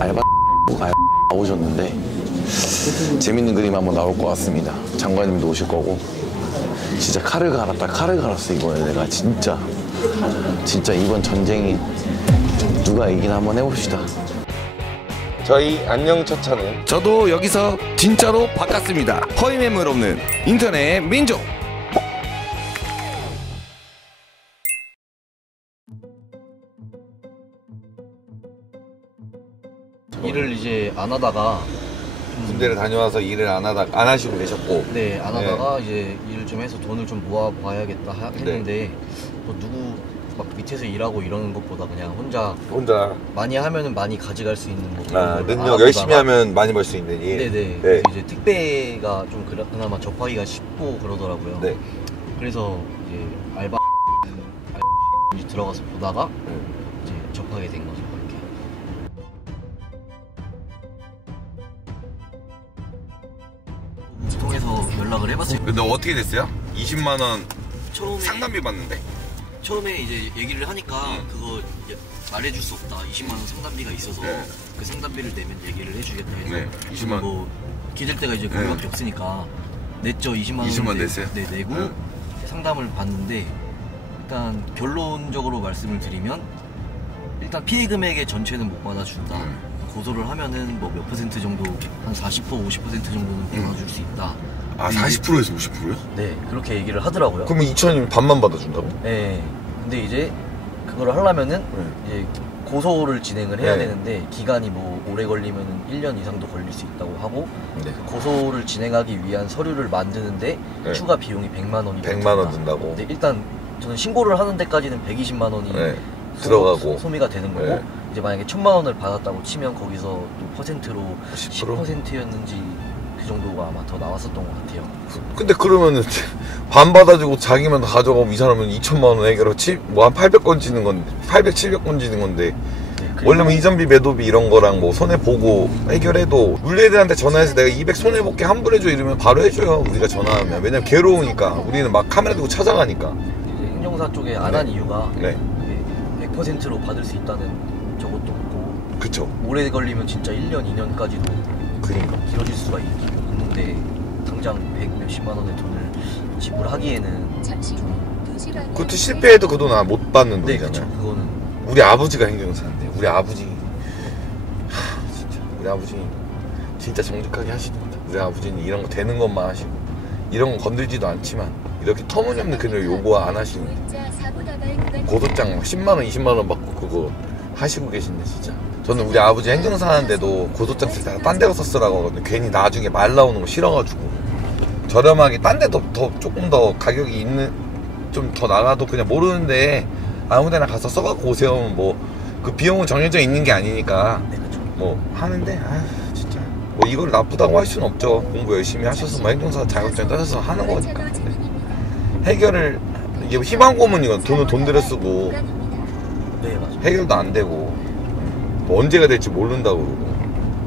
알바 나오셨는데 재밌는 그림 한번 나올 것 같습니다. 장관님도 오실 거고. 진짜 칼을 갈았다 칼을 갈았어 이번에. 내가 진짜 이번 전쟁이 누가 이기나 한번 해봅시다. 저희 안녕 첫차는 저도 여기서 진짜로 바꿨습니다. 허위 매물 없는 인터넷 민족. 일을 이제 안 하다가 군대를 다녀와서 일을 안 하시고 계셨고, 네, 안 하다가 이제 일을 좀 해서 돈을 좀 모아봐야겠다 했는데 뭐 누구 막 밑에서 일하고 이러는 것보다 그냥 혼자 많이 하면은 많이 가져갈 수 있는 뭐 능력 열심히 하면 많이 벌 수 있는 일. 네네. 그래서 이제 택배가 좀 그나마 접하기가 쉽고 그러더라고요. 네. 그래서 이제 알바 들어가서 보다가 이제 접하게 된 거죠. 그렇게. 통해서 연락을 해봤어요. 근데 어떻게 됐어요? 20만 원 처음에 상담비 받는데? 처음에 이제 얘기를 하니까 그거 말해줄 수 없다. 20만 원 상담비가 있어서 그 상담비를 내면 얘기를 해주겠다 해서 20만 뭐 기댈 때가 이제 그거밖에 없으니까 냈죠. 20만 원 20만 냈어요? 네, 내고 상담을 받는데 일단 결론적으로 말씀을 드리면 일단 피해 금액의 전체는 못 받아준다. 고소를 하면은 뭐 몇 퍼센트 정도 한 40% 50% 정도는 받아줄 수 있다. 아 40%에서 50%요? 네 그렇게 얘기를 하더라고요. 그러면 2천이면 반만 받아준다고? 네. 근데 이제 그걸 하려면은 이제 고소를 진행을 해야 되는데 기간이 뭐 오래 걸리면은 1년 이상도 걸릴 수 있다고 하고 그 고소를 진행하기 위한 서류를 만드는데 추가 비용이 100만 원이 100만 원 든다고? 근데 일단 저는 신고를 하는 데까지는 120만 원이 들어가고 소미가 되는 거고 이제 만약에 1000만 원을 받았다고 치면 거기서 또 퍼센트로 10%였는지 그 정도가 아마 더 나왔었던 것 같아요. 근데 그러면은 반 받아주고 자기만 가져가면 이 사람은 2천만 원 해결하고 뭐 한 800건 지는 건데 800, 700건 지는 건데 원래는 이전비 매도비 이런 거랑 뭐 손해보고 해결해도 물류애들한테 전화해서 내가 200 손해볼게 환불해줘 이러면 바로 해줘요. 우리가 전화하면. 왜냐면 괴로우니까 우리는 막 카메라 들고 찾아가니까. 이제 행정사 쪽에 안 한 이유가 100%로 받을 수 있다는 저것도 없고 그쵸. 오래 걸리면 진짜 1년, 2년까지도 그러니까 길어질 수가 있는데 당장 100몇십만 원의 돈을 지불하기에는 좀 그것도 실패해도 그 돈 못 받는 돈이잖아요. 그쵸. 그거는 우리 아버지가 행정사인데 우리 아버지 우리 아버지 진짜 정직하게 하시던데. 우리 아버지는 이런 거 되는 것만 하시고 이런 거 건들지도 않지만 이렇게 터무니없는 그냥 요구 안 하시는데 고소장 막 10만원 20만원 받고 그거 하시고 계신데 진짜 저는 우리 아버지 행정사 하는데도 고소장 쓸 때 딴 데 가서 쓰라고 하거든요. 괜히 나중에 말 나오는 거 싫어가지고 저렴하게 딴 데도 조금 더 가격이 있는 좀 더 나가도 그냥 모르는데 아무 데나 가서 써갖고 오세요. 뭐 그 비용은 정해져 있는 게 아니니까 뭐 하는데 진짜 뭐 이걸 나쁘다고 할 수는 없죠. 공부 열심히 하셔서 뭐 행정사 자격증 따셔서 하는 거니까. 해결을 이게 희망 고문이건 돈은 돈 들여 쓰고 해결도 안 되고 뭐 언제가 될지 모른다고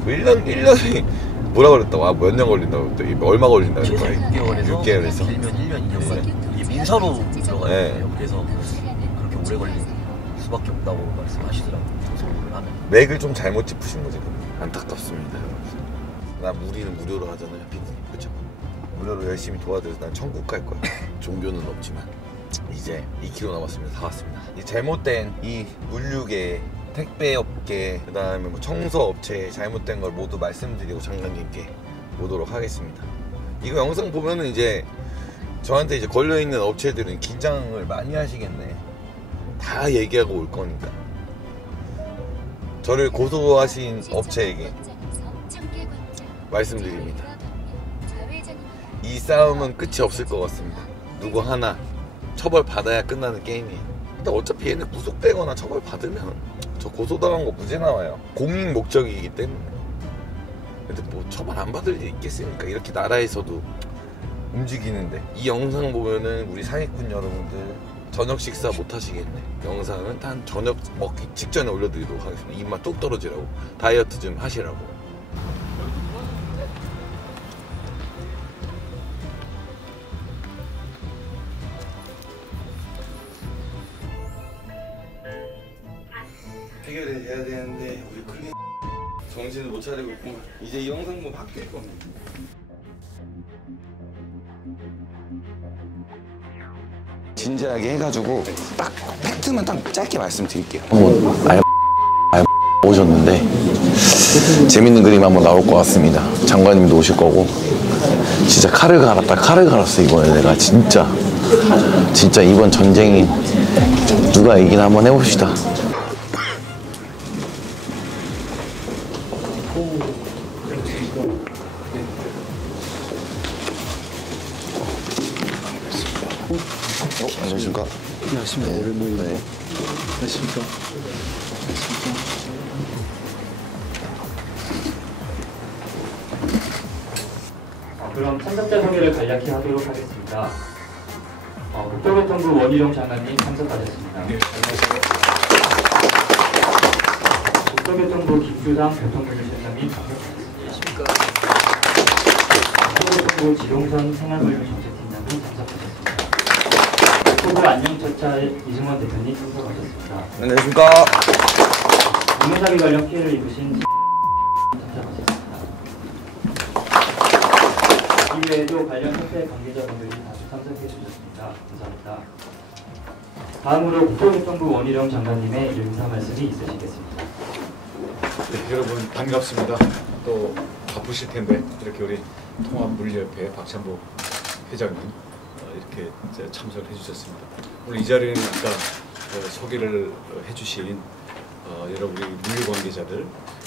그러고 1년이 뭐라 그랬다고 몇 년 걸린다고 또 얼마 걸린다고 최소 6개월에서 길면 1년 2년까지 이게 민사로 들어가야 돼요. 그래서 그렇게 오래 걸릴 수밖에 없다고 말씀하시더라고요. 고소를 하면 맥을 좀 잘못 짚으신 거지. 안타깝습니다 여러분. 우리는 무료로 하잖아요 피디님. 그쵸? 무료로 열심히 도와드려서 난 천국 갈 거야. 종교는 없지만 이제 2km 남았습니다. 다 왔습니다. 이 잘못된 이 물류계 택배업계 그 다음에 뭐 청소업체 잘못된 걸 모두 말씀드리고 장관님께 오도록 하겠습니다. 이거 영상 보면은 이제 저한테 이제 걸려있는 업체들은 긴장을 많이 하시겠네. 다 얘기하고 올 거니까. 저를 고소하신 업체에게 말씀드립니다. 이 싸움은 끝이 없을 것 같습니다. 누구 하나 처벌 받아야 끝나는 게임이에요. 근데 어차피 얘네 구속되거나 처벌 받으면 저 고소당한 거 무죄 나와요. 공익 목적이기 때문에. 근데 뭐 처벌 안 받을 일 있겠습니까? 이렇게 나라에서도 움직이는데. 이 영상 보면은 우리 사기꾼 여러분들 저녁 식사 못 하시겠네. 영상은 한 저녁 먹기 직전에 올려드리도록 하겠습니다. 입맛 뚝 떨어지라고. 다이어트 좀 하시라고. 해결이 돼야 되는데 우리 클린 정신을 못 차리고 있고 이제 이 영상 뭐 바뀔 겁니다. 진지하게 해가지고 딱 팩트만 딱 짧게 말씀드릴게요. 오셨는데 재밌는 그림 한번 나올 것 같습니다. 장관님도 오실 거고 진짜 칼을 갈았다 칼을 갈았어 이번에. 내가 진짜 이번 전쟁이 누가 이기나 한번 해봅시다. 안녕하십니까. 안녕하십니까. 오랜만이네. 네. 안녕하십니까. 그럼 참석자 소개를 간략히 하도록 하겠습니다. 국토교통부 원희룡 장관님 참석하셨습니다. 네, 국토교통부 김규상 교통문유센터님 참석하셨습니다. 국토교통부 지동선 생활물류정책팀장님 참석하셨습니다. 국토부 안녕처차 이승원 대표님 참석하셨습니다. 안녕하십니까. 인명사기 관련 피해를 입으신 참석하셨습니다. 이외에도 관련 협회 관계자분들이 다수 참석해 주셨습니다. 감사합니다. 다음으로 국토교통부 원희룡 장관님의 인사 말씀이 있으시겠습니다. 네, 여러분 반갑습니다. 또 바쁘실 텐데 이렇게 우리 통합물류협회 박찬복 회장님 이렇게 참석을 해주셨습니다. 오늘 이 자리에는 아까 소개를 해주신 여러 우리 물류 관계자들,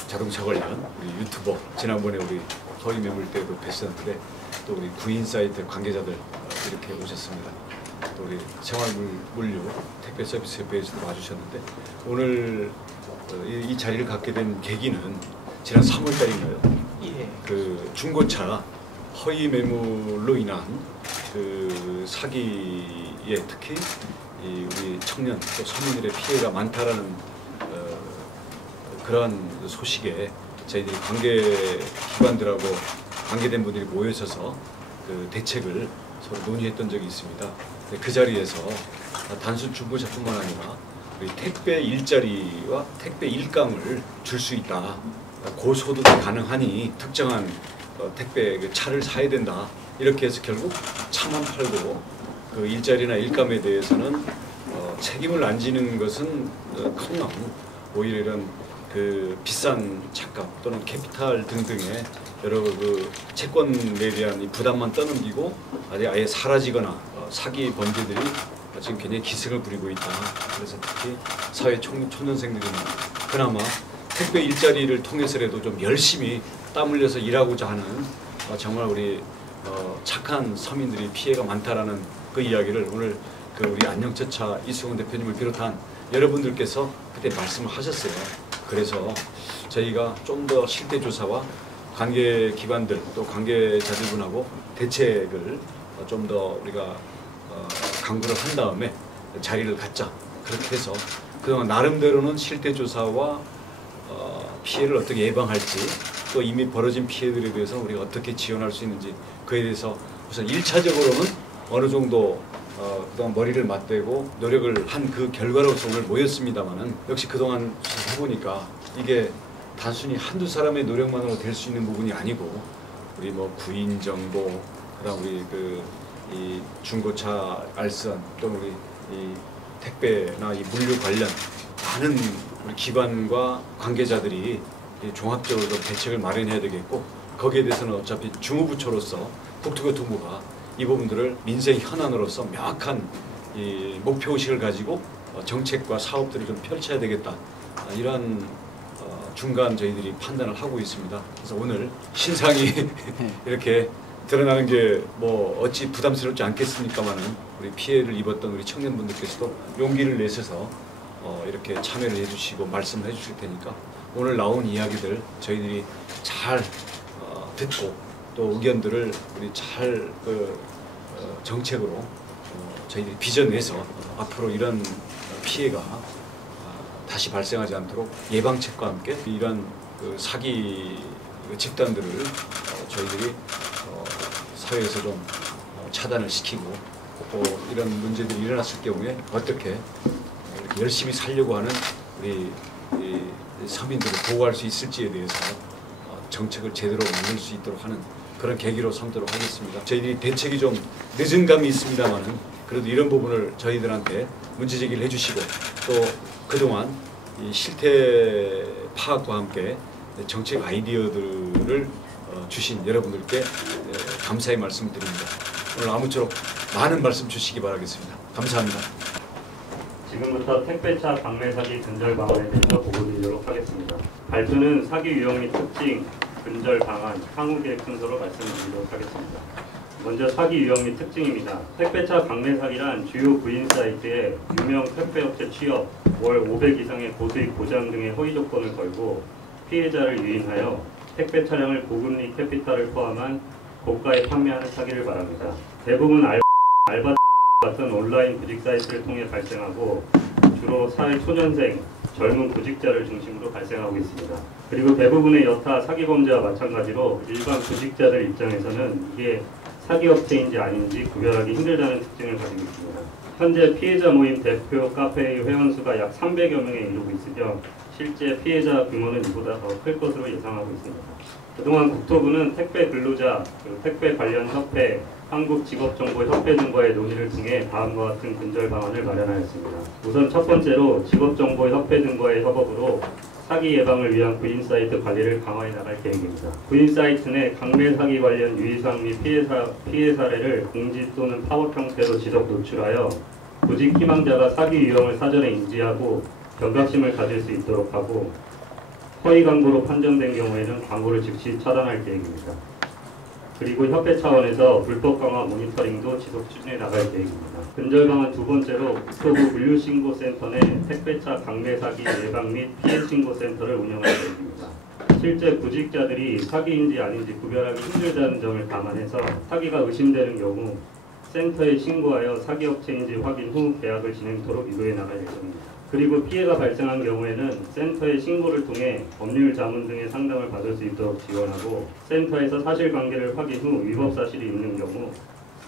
자동차 관련 우리 유튜버, 지난번에 우리 허위 매물 때도 뵀었는데 또 우리 구인사이트 관계자들 이렇게 오셨습니다. 또 우리 생활물류 택배서비스협회에서도 와주셨는데 오늘 이 자리를 갖게 된 계기는 지난 3월달인가요? 예. 그 중고차 허위 매물로 인한 그 사기에 특히 우리 청년 또 서민들의 피해가 많다라는 그러한 소식에 저희들이 관계기관들하고 관계된 분들이 모여서서 그 대책을 서로 논의했던 적이 있습니다. 그 자리에서 단순 중고차뿐만 아니라 우리 택배 일자리와 택배 일감을 줄 수 있다. 고소득이 가능하니 특정한 택배 차를 사야 된다. 이렇게 해서 결국 차만 팔고 그 일자리나 일감에 대해서는 책임을 안 지는 것은 커녕 오히려 이런 그 비싼 차값 또는 캐피탈 등등의 여러 그 채권에 대한 이 부담만 떠넘기고 아예 사라지거나 사기 범죄들이 지금 굉장히 기승을 부리고 있다. 그래서 특히 사회 초년생들이 그나마 택배 일자리를 통해서라도 좀 열심히 땀 흘려서 일하고자 하는 정말 우리 착한 서민들이 피해가 많다라는 그 이야기를 오늘 그 우리 안녕처차 이승원 대표님을 비롯한 여러분들께서 그때 말씀을 하셨어요. 그래서 저희가 좀 더 실태 조사와 관계기관들 또 관계자들분하고 대책을 좀 더 우리가 강구를 한 다음에 자리를 갖자. 그렇게 해서 그동안 나름대로는 실태 조사와 피해를 어떻게 예방할지 또 이미 벌어진 피해들에 대해서 우리가 어떻게 지원할 수 있는지 그에 대해서 우선 1차적으로는 어느 정도 그동안 머리를 맞대고 노력을 한 그 결과로서 오늘 모였습니다만은 역시 그동안 해보니까 이게 단순히 한두 사람의 노력만으로 될 수 있는 부분이 아니고 우리 뭐 구인 정보, 그다음 우리 이 중고차 알선 또 우리 이 택배나 이 물류 관련 많은 우리 기관과 관계자들이 종합적으로 대책을 마련해야 되겠고 거기에 대해서는 어차피 주무부처로서 국토교통부가 이 부분들을 민생 현안으로서 명확한 이 목표의식을 가지고 정책과 사업들을 좀 펼쳐야 되겠다. 이러한 중간 저희들이 판단을 하고 있습니다. 그래서 오늘 신상이 이렇게 드러나는 게 뭐 어찌 부담스럽지 않겠습니까만은 우리 피해를 입었던 우리 청년분들께서도 용기를 내셔서 이렇게 참여를 해주시고 말씀을 해주실 테니까 오늘 나온 이야기들 저희들이 잘 듣고 또 의견들을 우리 잘 정책으로 저희들이 빚어내서 앞으로 이런 피해가 다시 발생하지 않도록 예방책과 함께 이런 사기 집단들을 저희들이 사회에서 좀 차단을 시키고 또 이런 문제들이 일어났을 경우에 어떻게 이렇게 열심히 살려고 하는 우리 이 서민들을 보호할 수 있을지에 대해서 정책을 제대로 만들 수 있도록 하는 그런 계기로 삼도록 하겠습니다. 저희들이 대책이 좀 늦은 감이 있습니다만은 그래도 이런 부분을 저희들한테 문제 제기를 해주시고 또 그동안 이 실태 파악과 함께 정책 아이디어들을 주신 여러분들께 감사의 말씀을 드립니다. 오늘 아무쪼록 많은 말씀 주시기 바라겠습니다. 감사합니다. 지금부터 택배차 방매 사기 근절 방안에 대해서 보고드리도록 하겠습니다. 발표는 사기 유형 및 특징, 근절 방안, 향후 계획 순서로 말씀드리도록 하겠습니다. 먼저 사기 유형 및 특징입니다. 택배차 방매 사기란 주요 구인 사이트에 유명 택배업체 취업, 월 500 이상의 고수익 보장 등의 허위 조건을 걸고 피해자를 유인하여 택배 차량을 고금리 캐피탈을 포함한 고가에 판매하는 사기를 말합니다. 대부분 알바 같은 온라인 구직 사이트를 통해 발생하고 주로 사회 초년생, 젊은 구직자를 중심으로 발생하고 있습니다. 그리고 대부분의 여타 사기 범죄와 마찬가지로 일반 구직자들 입장에서는 이게 사기업체인지 아닌지 구별하기 힘들다는 특징을 가지고 있습니다. 현재 피해자 모임 대표 카페의 회원수가 약 300여 명에 이르고 있으며 실제 피해자 규모는 이보다 더 클 것으로 예상하고 있습니다. 그동안 국토부는 택배 근로자, 택배 관련 협회, 한국직업정보협회 등과의 논의를 통해 다음과 같은 근절 방안을 마련하였습니다. 우선 첫 번째로 직업정보협회 등과의 협업으로 사기 예방을 위한 구인 사이트 관리를 강화해 나갈 계획입니다. 구인 사이트 내 강매 사기 관련 유의사항 및 피해 사례를 공지 또는 팝업 형태로 지속 노출하여 구직 희망자가 사기 유형을 사전에 인지하고 경각심을 가질 수 있도록 하고 허위 광고로 판정된 경우에는 광고를 즉시 차단할 계획입니다. 그리고 협회 차원에서 불법 강화 모니터링도 지속 추진해 나갈 계획입니다. 근절 방안 두 번째로 국토부 물류신고센터 내 택배차 강매 사기 예방 및 피해 신고센터를 운영할 계획입니다. 실제 구직자들이 사기인지 아닌지 구별하기 힘들다는 점을 감안해서 사기가 의심되는 경우 센터에 신고하여 사기업체인지 확인 후 계약을 진행토록 유도해 나갈 예정입니다. 그리고 피해가 발생한 경우에는 센터에 신고를 통해 법률 자문 등의 상담을 받을 수 있도록 지원하고 센터에서 사실관계를 확인 후 위법 사실이 있는 경우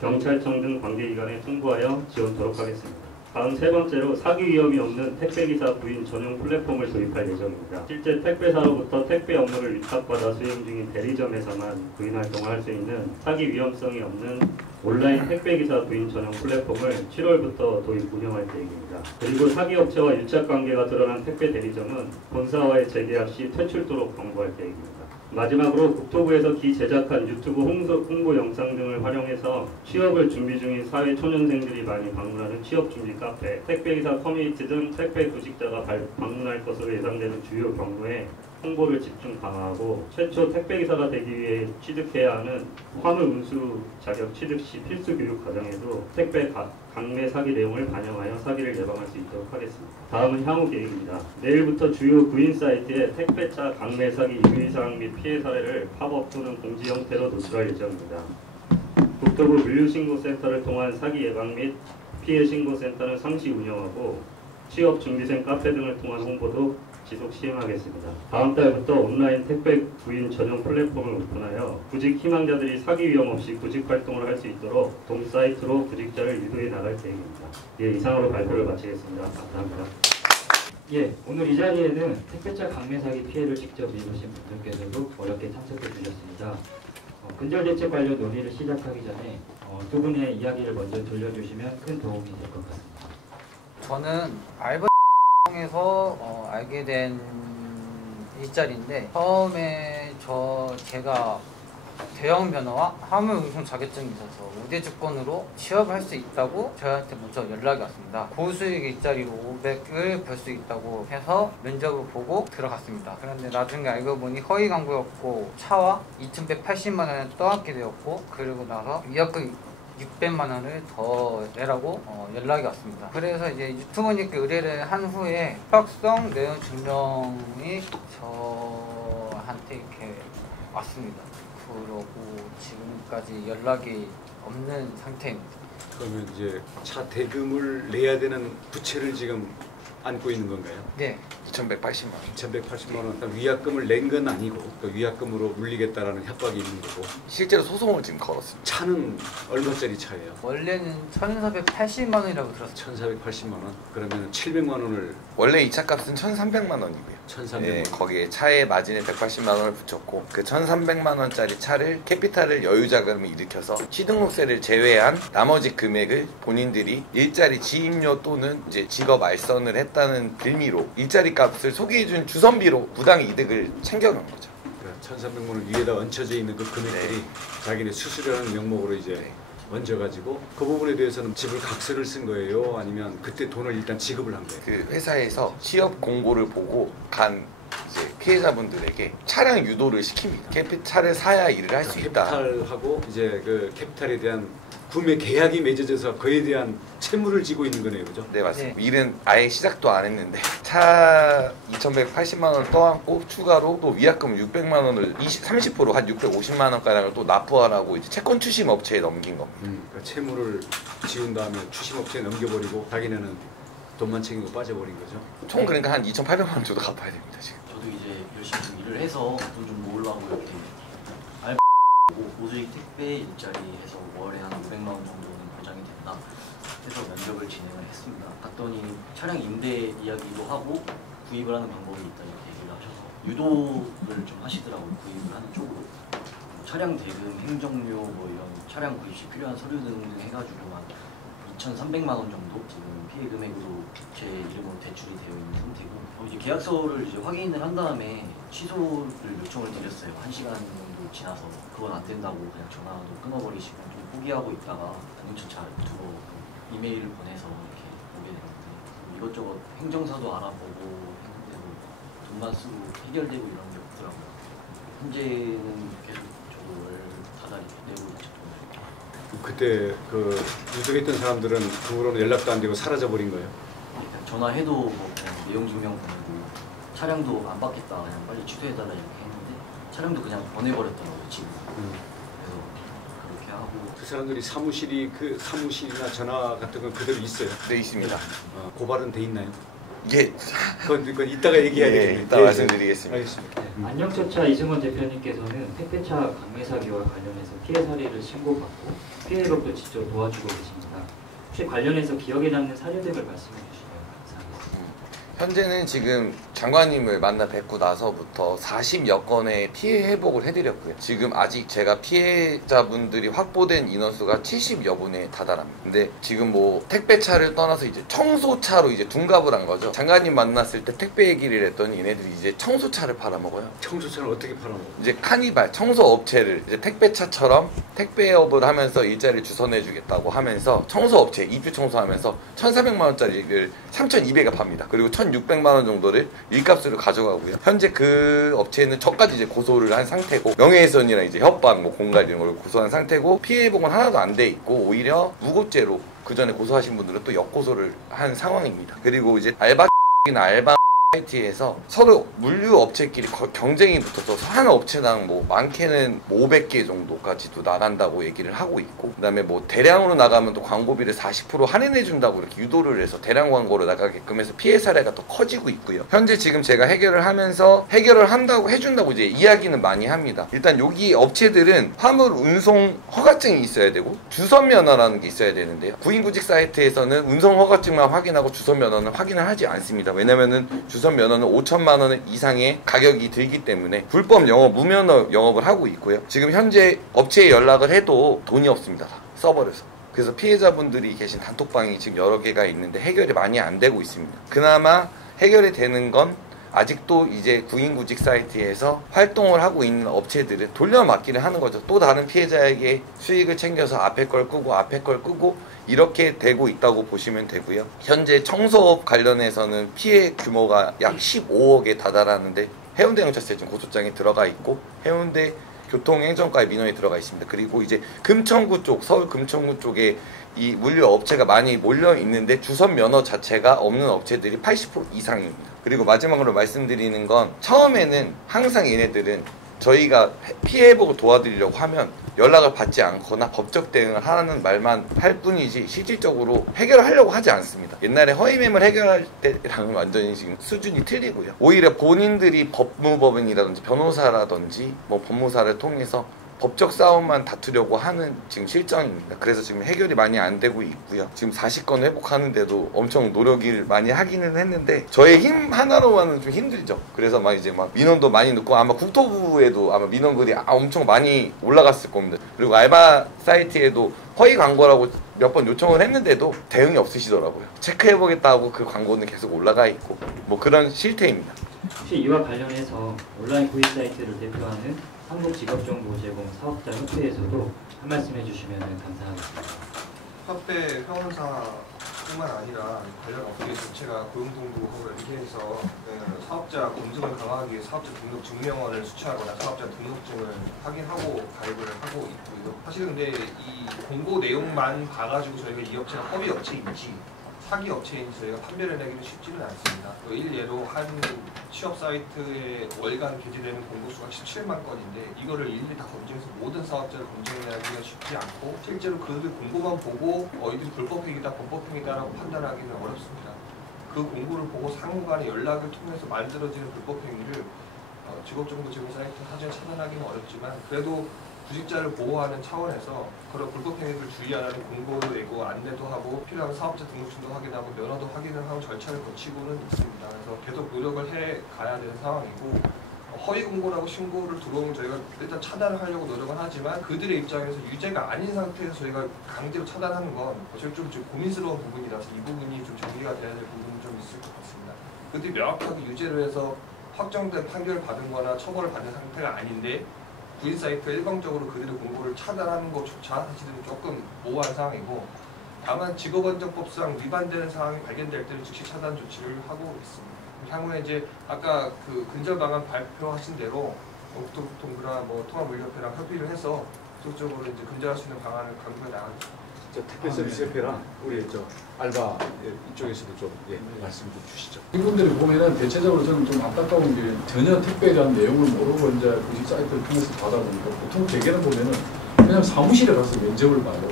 경찰청 등 관계기관에 통보하여 지원토록 하겠습니다. 다음 세 번째로 사기 위험이 없는 택배기사 구인 전용 플랫폼을 도입할 예정입니다. 실제 택배사로부터 택배 업무를 위탁받아 수행 중인 대리점에서만 구인 활동을 할 수 있는 사기 위험성이 없는 온라인 택배기사 구인 전용 플랫폼을 7월부터 도입 운영할 계획입니다. 그리고 사기업체와 유착관계가 드러난 택배 대리점은 본사와의 재계약 시 퇴출토록 권고할 계획입니다. 마지막으로 국토부에서 기제작한 유튜브 홍보 영상 등을 활용해서 취업을 준비 중인 사회 초년생들이 많이 방문하는 취업준비 카페, 택배기사 커뮤니티 등 택배 구직자가 방문할 것으로 예상되는 주요 경로에 홍보를 집중 강화하고 최초 택배기사가 되기 위해 취득해야 하는 화물 운수 자격 취득 시 필수 교육 과정에도 택배 강매 사기 내용을 반영하여 사기를 예방할 수 있도록 하겠습니다. 다음은 향후 계획입니다. 내일부터 주요 구인 사이트에 택배차 강매 사기 유의사항 및 피해 사례를 팝업 또는 공지 형태로 노출할 예정입니다. 국토부 물류신고센터를 통한 사기 예방 및 피해 신고센터는 상시 운영하고 취업 준비생 카페 등을 통한 홍보도 지속 시행하겠습니다. 다음 달부터 온라인 택배 구인 전용 플랫폼을 오픈하여 구직 희망자들이 사기 위험 없이 구직 활동을 할 수 있도록 동 사이트로 구직자를 유도해 나갈 계획입니다. 예, 이상으로 발표를 마치겠습니다. 감사합니다. 예, 오늘 이 자리에는 택배차 강매 사기 피해를 직접 입으신 분들께서도 어렵게 참석해 주셨습니다. 근절 대책 관련 논의를 시작하기 전에 두 분의 이야기를 먼저 들려주시면 큰 도움이 될 것 같습니다. 저는 알바 에서 알게 된 일자리인데 처음에 제가 대형 변호와 화물 운송 자격증이 있어서 우대 조건으로 취업할 수 있다고 저한테 먼저 연락이 왔습니다. 고수익 일자리로 500을 벌 수 있다고 해서 면접을 보고 들어갔습니다. 그런데 나중에 알고 보니 허위 광고였고 차와 2,180만 원을 떠안게 되었고 그리고 나서 위약금 600만 원을 더 내라고 연락이 왔습니다. 그래서 이제 유튜버님께 의뢰를 한 후에 협박성 내용 증명이 저한테 이렇게 왔습니다. 그러고 지금까지 연락이 없는 상태입니다. 그러면 이제 차 대금을 내야 되는 부채를 지금 안고 있는 건가요? 네. 2,180만 원. 2,180만 원 위약금을 낸 건 아니고 그 위약금으로 물리겠다라는 협박이 있는 거고. 실제로 소송을 지금 걸었습니다. 차는 얼마짜리 차예요? 원래는 1,480만 원이라고 들었어요. 1,480만 원. 그러면 700만 원을 원래 이 차 값은 1,300만 원이고요. 1,300만 예, 원. 거기에 차에 마진에 180만 원을 붙였고 그 1,300만 원짜리 차를 캐피탈을 여유자금을 일으켜서 취등록세를 제외한 나머지 금액을 본인들이 일자리 지입료 또는 이제 직업 알선을 했다는 빌미로 일자리 값을 소개해준 주선비로 부당 이득을 챙겨놓은 거죠. 1,300만 원 위에다 얹혀져 있는 그 금액들이 자기네 수수료라는 명목으로 이제 얹어가지고 그 부분에 대해서는 지불 각서를 쓴 거예요? 아니면 그때 돈을 일단 지급을 한 거예요? 그 회사에서 취업 공고를 보고 간 이제 피해자분들에게 차량 유도를 시킵니다. 캐피탈을 사야 일을 할 수 있다. 캐피탈하고 이제 그 캐피탈에 대한 구매 계약이 맺어져서 그에 대한 채무를 지고 있는 거네요, 그죠? 네, 맞습니다. 일은 아예 시작도 안 했는데 차 2,180만 원을 떠안고 추가로 또 위약금 600만 원을 30% 한 650만 원가량을 또 납부하라고 이제 채권 추심 업체에 넘긴 겁니다. 그러니까 채무를 지운 다음에 추심업체에 넘겨버리고 자기네는 돈만 챙기고 빠져버린 거죠. 총 그러니까 한 2,800만 원 정도 갚아야 됩니다 지금. 저도 이제 열심히 좀 일을 해서 돈 좀 모으려고 이렇게 알고 고수익 택배 일자리 해서 월에 한 500만 원 정도는 보장이 된다 해서 면접을 진행을 했습니다. 갔더니 차량 임대 이야기도 하고 구입을 하는 방법이 있다 이렇게 얘기를 하셔서 유도를 좀 하시더라고요. 구입을 하는 쪽으로. 차량 대금, 행정료 뭐 이런 차량 구입 시 필요한 서류 등등 해가지고 한 2,300만 원 정도 지금 피해 금액으로 제 이름으로 대출이 되어 있는 상태고 이제 계약서를 이제 확인을 한 다음에 취소를 요청을 드렸어요. 1시간 정도 지나서 그건 안 된다고 그냥 전화도 끊어버리시고 좀 포기하고 있다가 당근처차 유튜버 이메일을 보내서 이렇게 보게 되거든요. 이것저것 행정사도 알아보고 했는데 뭐 돈만 쓰고 해결되고 이런 게 없더라고요. 현재는 계속 저도 월 다달이 내고 있죠. 그때 그 유족했던 사람들은 그 후로는 연락도 안 되고 사라져 버린 거예요. 그냥 전화해도 뭐 그냥 내용 증명 보내고 차량도 안 받겠다 그냥 빨리 취소해달라 이렇게 했는데 차량도 그냥 보내버렸더라고요 지금. 그래서 그렇게 하고 그 사람들이 사무실이나 전화 같은 건 그대로 있어요. 네, 있습니다. 고발은 돼 있나요? 예, 그건 이따가 얘기해야 예, 되겠네요. 이따 말씀드리겠습니다. 알겠습니다. 안녕차차 이승원 대표님께서는 택배차 강매 사기와 관련해서 피해 사례를 신고받고 피해 회복도 직접 도와주고 계십니다. 혹시 관련해서 기억에 남는 사례 등을 말씀해 주시면 감사하겠습니다. 현재는 지금 장관님을 만나 뵙고 나서부터 40여 건의 피해 회복을 해드렸고요. 지금 아직 제가 피해자분들이 확보된 인원수가 70여 분에 다다릅니다. 근데 지금 뭐 택배차를 떠나서 이제 청소차로 이제 둔갑을 한 거죠. 장관님 만났을 때 택배 얘기를 했더니 얘네들이 이제 청소차를 팔아먹어요. 청소차는 어떻게 팔아먹어요? 이제 카니발 청소업체를 이제 택배차처럼 택배업을 하면서 일자리를 주선해주겠다고 하면서 청소업체 입주 청소하면서 1,400만 원짜리를 3,200에 팝니다. 그리고 1,600만 원 정도를 일값으로 가져가고요. 현재 그 업체는 저까지 이제 고소를 한 상태고 명예훼손이나 이제 협박, 뭐 공갈 이런 걸 고소한 상태고 피해 회복은 하나도 안 돼 있고 오히려 무고죄로 그 전에 고소하신 분들은 또 역고소를 한 상황입니다. 그리고 이제 알바 사이트에서 서로 물류 업체끼리 경쟁이 붙어서 한 업체당 뭐 많게는 500개 정도까지도 나간다고 얘기를 하고 있고 그다음에 뭐 대량으로 나가면 또 광고비를 40% 할인해 준다고 이렇게 유도를 해서 대량 광고로 나가게끔 해서 피해 사례가 더 커지고 있고요. 현재 지금 제가 해결을 하면서 해결을 한다고 해준다고 이제 이야기는 많이 합니다. 일단 여기 업체들은 화물 운송 허가증이 있어야 되고 주선 면허라는 게 있어야 되는데요. 구인구직 사이트에서는 운송 허가증만 확인하고 주선 면허는 확인을 하지 않습니다. 왜냐면은 주선 면허는 5천만 원 이상의 가격이 들기 때문에 불법 영업, 무면허 영업을 하고 있고요. 지금 현재 업체에 연락을 해도 돈이 없습니다. 다 써버려서. 그래서 피해자분들이 계신 단톡방이 지금 여러 개가 있는데 해결이 많이 안 되고 있습니다. 그나마 해결이 되는 건 아직도 이제 구인구직 사이트에서 활동을 하고 있는 업체들은 돌려막기를 하는 거죠. 또 다른 피해자에게 수익을 챙겨서 앞에 걸 끄고 이렇게 되고 있다고 보시면 되고요. 현재 청소업 관련해서는 피해 규모가 약 15억에 다다르는데 해운대경찰서에 지금 고소장이 들어가 있고 해운대 교통행정과에 민원이 들어가 있습니다. 그리고 이제 금천구 쪽, 서울 금천구 쪽에 이 물류 업체가 많이 몰려 있는데 주선 면허 자체가 없는 업체들이 80% 이상입니다. 그리고 마지막으로 말씀드리는 건 처음에는 항상 얘네들은 저희가 피해 회복을 도와드리려고 하면 연락을 받지 않거나 법적 대응을 하는 말만 할 뿐이지 실질적으로 해결하려고 하지 않습니다. 옛날에 허위매물 해결할 때랑은 완전히 지금 수준이 틀리고요. 오히려 본인들이 법무법인이라든지 변호사라든지 뭐 법무사를 통해서 법적 싸움만 다투려고 하는 지금 실정입니다. 그래서 지금 해결이 많이 안 되고 있고요. 지금 40건 회복하는데도 엄청 노력을 많이 하기는 했는데 저의 힘 하나로만은 좀 힘들죠. 그래서 막 이제 막 민원도 많이 넣고 아마 국토부에도 아마 민원글이 엄청 많이 올라갔을 겁니다. 그리고 알바 사이트에도 허위 광고라고 몇 번 요청을 했는데도 대응이 없으시더라고요. 체크해보겠다고 그 광고는 계속 올라가 있고 뭐 그런 실태입니다. 혹시 이와 관련해서 온라인 구입 사이트를 대표하는 한국직업정보제공 사업자 협회에서도 한 말씀 해주시면 감사하겠습니다. 협회 회원사뿐만 아니라 관련 업계 전체가 고용통보법을 연계해서 사업자 검증을 강화하기 위해 사업자 등록 증명원을 수취하거나 사업자 등록증을 확인하고 가입을 하고 있고요. 사실은 근데 이 공고 내용만 봐가지고 저희가 이 업체가 허위 업체인지 사기 업체인지 저희가 판별을 내기는 쉽지는 않습니다. 일례로 한 취업 사이트에 월간 게재되는 공고수가 17만 건인데 이거를 일일이 다 검증해서 모든 사업자를 검증하기가 쉽지 않고 실제로 그들 공고만 보고 이들이 불법행위다 범법행위다라고 판단하기는 어렵습니다. 그 공고를 보고 상호간의 연락을 통해서 만들어지는 불법행위를 직업정보제공 사이트 사전에 차단하기는 어렵지만 그래도 구직자를 보호하는 차원에서 그런 불법행위를 주의하라는 공고도 내고 안내도 하고 필요한 사업자 등록증도 확인하고 면허도 확인을 하고 절차를 거치고는 있습니다. 그래서 계속 노력을 해 가야 되는 상황이고 허위 공고라고 신고를 들어오면 저희가 일단 차단을 하려고 노력은 하지만 그들의 입장에서 유죄가 아닌 상태에서 저희가 강제로 차단하는 건 어차피 좀 고민스러운 부분이라서 이 부분이 좀 정리가 돼야 될 부분이 좀 있을 것 같습니다. 그들이 명확하게 유죄로 해서 확정된 판결을 받은 거나 처벌을 받는 상태가 아닌데 구인 사이트가 일방적으로 그들의 공고를 차단하는 것조차 사실은 조금 모호한 상황이고 다만 직업안전법상 위반되는 상황이 발견될 때는 즉시 차단 조치를 하고 있습니다. 향후에 이제 아까 그 근절 방안 발표하신 대로 국토부통부나 뭐 통합물류협회랑 협의를 해서 적극적으로 이제 근절할 수 있는 방안을 강구해 나가겠습니다. 택배 서비스 협회랑 우리 알바 이쪽에서도 좀 말씀 좀 주시죠. 이분들이 보면은 대체적으로 저는 좀 안타까운 게 전혀 택배에 대한 내용을 모르고 이제 구직 사이트를 통해서 받아 보니까 보통 대개는 보면은 그냥 사무실에 가서 면접을 봐요.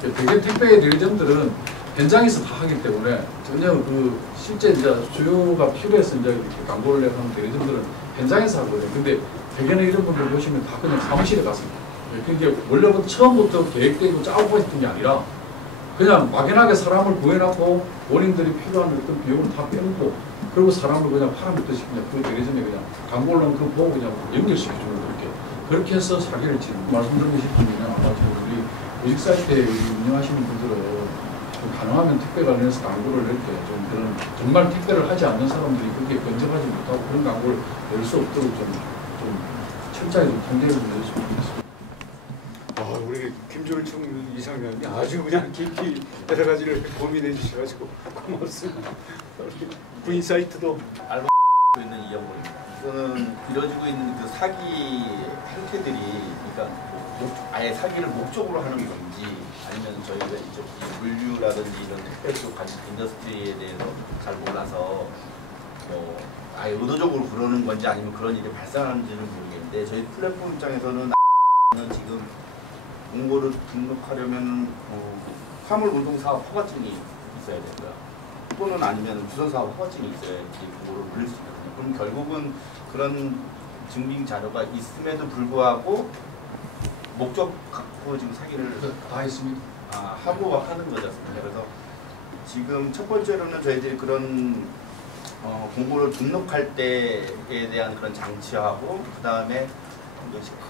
대개 택배 대리점들은 현장에서 다 하기 때문에 전혀 그 실제 이제 수요가 필요해서 이제 이렇게 광고를 하는 대리점들은 현장에서 하거든요. 근데 대개는 이런 분들 보시면 다 그냥 사무실에 가서 그게 원래부터 처음부터 계획되고 짜고 했던 게 아니라 그냥 막연하게 사람을 구해놓고 본인들이 필요한 어떤 비용을 다 빼놓고 그리고 사람을 그냥 파란부터씩 그냥 그 대리점에 그냥 광고를 하면 그거 보고 그냥 연결시켜주는 그렇게 해서 사기를 치는 말씀드리고 싶은 게 아마 우리 구직 사이트에 운영하시는 분들은 가능하면 택배 관련해서 광고를 이렇게 좀 그런 정말 택배를 하지 않는 사람들이 그렇게 건져가지 못하고 그런 광고를 낼 수 없도록 좀 철저하게 좀 통제를 좀 해주시면 좋겠습니다. 우리 김졸청 이상형이 아주 그냥 깊이 여러 가지를 고민해 주셔가지고 고맙습니다. 구인 사이트도 알바 있는 이영호입니다. 이거는 이뤄지고 있는 그 사기 행태들이 그러니까 아예 사기를 목적으로 하는 건지 아니면 저희가 이쪽 물류라든지 이런 택배 쪽 인더스트리에 대해서 잘 몰라서 뭐 아예 의도적으로 그러는 건지 아니면 그런 일이 발생하는지는 모르겠는데 저희 플랫폼 입장에서는 지금 공고를 등록하려면 화물운송사업 허가증이 있어야 되고요. 또는 아니면 주선사업 허가증이 있어야 공고를 올릴 수 있거든요. 그럼 결국은 그런 증빙 자료가 있음에도 불구하고 목적 갖고 지금 사기를 다 있습니다. 하고 하는 거지 않습니까? 그래서 지금 첫 번째로는 저희들이 그런 공고를 등록할 때에 대한 그런 장치하고 그 다음에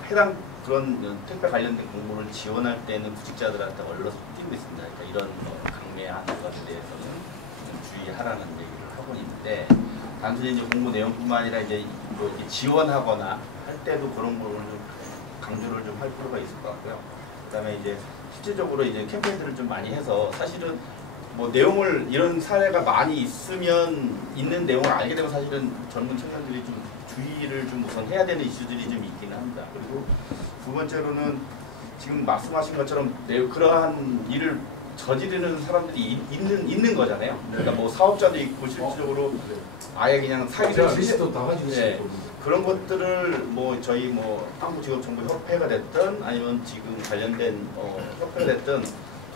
해당 그런 택배 관련된 공고를 지원할 때는 구직자들한테 언론에서 띄고 있습니다. 그러니까 이런 강매하는 것에 대해서는 좀 주의하라는 얘기를 하고 있는데 단순히 이제 공고 내용뿐만 아니라 이제 뭐 지원하거나 할 때도 그런 거를 좀 강조를 좀 할 필요가 있을 것 같고요. 그다음에 이제 실질적으로 이제 캠페인들을 좀 많이 해서 사실은 뭐 내용을 이런 사례가 많이 있는 내용을 알게 되면 사실은 젊은 청년들이 좀 주의를 좀 우선 해야 되는 이슈들이 좀 있긴 합니다. 그리고 두 번째로는 지금 말씀하신 것처럼 그러한 일을 저지르는 사람들이 있는 거잖아요. 그러니까 뭐 사업자도 있고 실질적으로 아예 그냥 사기를 리스트 다 가지고 있어요. 그런 것들을 뭐 저희 뭐 한국직업정보협회가 됐든 아니면 지금 관련된 협회가 됐든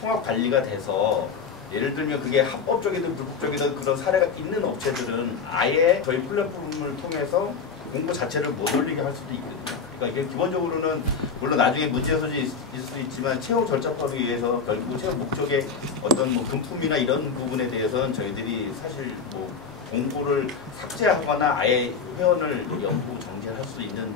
통합 관리가 돼서 예를 들면 그게 합법적이든 불법적이든 그런 사례가 있는 업체들은 아예 저희 플랫폼을 통해서 공고 자체를 못 올리게 할 수도 있거든요. 그러니까 이게 기본적으로는 물론 나중에 문제 소지 있을 수도 있지만 채용 절차법에 의해서 결국 채용 목적의 어떤 뭐 금품이나 이런 부분에 대해서는 저희들이 사실 뭐 공고를 삭제하거나 아예 회원을 연구 정지할 수 있는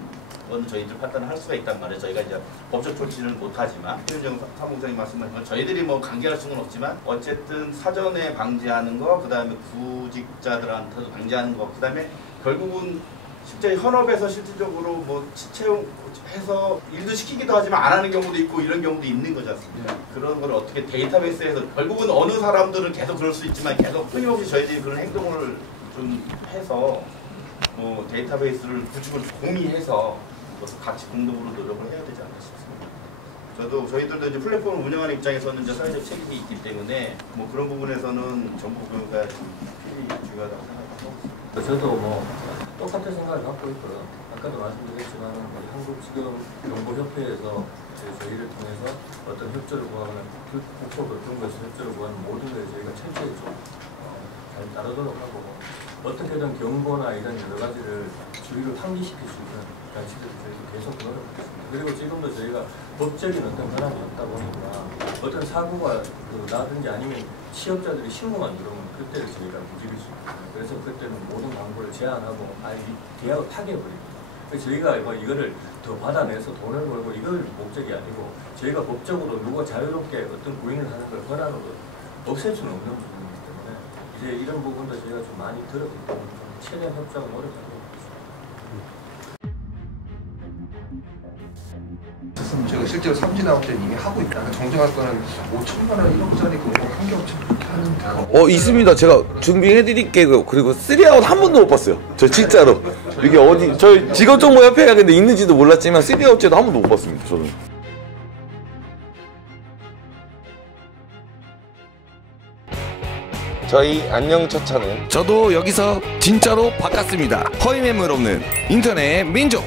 건 저희들 판단을 할 수가 있단 말이에요. 저희가 이제 법적 조치는 못하지만 최윤정 사무국장님 말씀하신 건 저희들이 뭐 강제할 수는 없지만 어쨌든 사전에 방지하는 거, 그 다음에 구직자들한테도 방지하는 거, 그 다음에 결국은 실제 현업에서 실질적으로 뭐 채용해서 일도 시키기도 하지만 안 하는 경우도 있고 이런 경우도 있는 거지 않습니까? 그런 걸 어떻게 데이터베이스에서 결국은 어느 사람들은 계속 그럴 수 있지만 계속 끊임없이 저희들이 그런 행동을 좀 해서 뭐 데이터베이스를 구축을 공유해서 같이 공동으로 노력을 해야 되지 않나 싶습니다. 저희들도 이제 플랫폼을 운영하는 입장에서는 이제 사회적 책임이 있기 때문에 뭐 그런 부분에서는 정보 교육가 필히 중요하다고 생각하고. 저도 뭐 똑같은 생각을 갖고 있고요. 아까도 말씀드렸지만 한국직업정보협회에서 저희를 통해서 어떤 협조를 구하거나 국법 어떤 것을 협조를 구하는 모든 걸 저희가 철저히 잘 따르도록 하고 어떻게든 경보나 이런 여러 가지를 주의를 환기시킬 수 있는 장치들을 저희가 계속 노력하겠습니다. 그리고 지금도 저희가 법적인 어떤 권한이 없다 보니까 어떤 사고가 나든지 아니면 취업자들이 신고만 들어오면 그때를 저희가 무지를 수 있거든요. 그래서 그때는 모든 광고를 제한하고 아예 계약을 파기해버립니다. 그래서 저희가 뭐 이거를 더 받아내서 돈을 벌고 이걸 목적이 아니고 저희가 법적으로 누가 자유롭게 어떤 부인을 하는 걸 권한으로 없앨 수는 없는 부분이기 때문에 이제 이런 부분도 저희가 좀 많이 들었기 때문에 최대한 협조하고 노력하고 제가 실제로 삼진아웃제는 이미 하고 있다. 정정할 거는 5천만 원 1억짜리 그거 한 개 업체 그렇게 하는데. 있습니다. 제가 준비해드릴게요. 그리고 3아웃 한 번도 못 봤어요. 저 진짜로. 이게 어디, 저희 직업정보협회가 근데 있는지도 몰랐지만 3아웃제도 한 번도 못 봤습니다. 저는. 저희 안녕차차는 저도 여기서 진짜로 바꿨습니다. 허위 매물 없는 인터넷 민족.